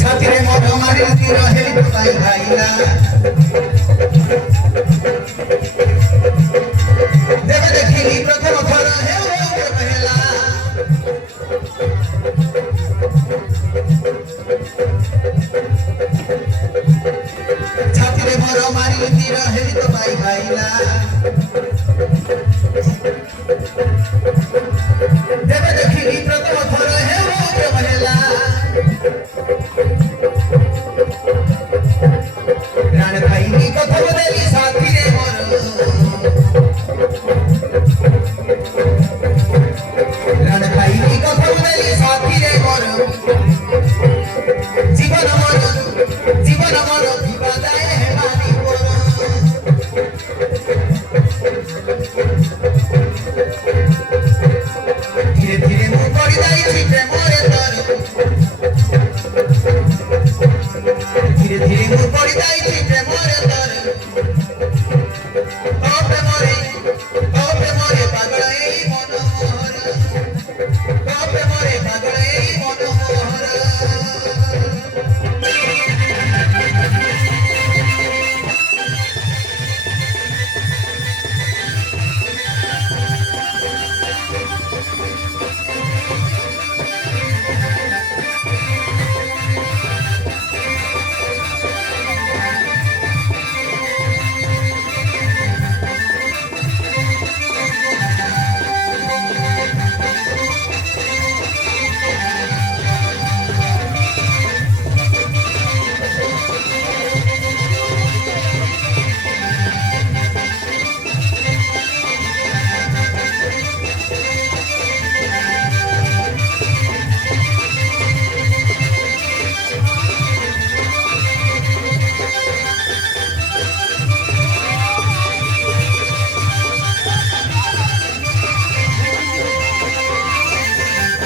ছাতিরে মন মারি তীর হেলি তাই ভাইলা দেবে দেখিনি প্রথম থর হে মহিলা ছাতিরে মন মারি তীর হেলি তাই ভাইলা দেবে দেখিনি প্রথম থর হে মহিলা प्राण भाई की कथा बदली साथी रे मोर प्राण भाई की कथा बदली साथी रे मोर जीवन मोर विवादाए है मानी मोर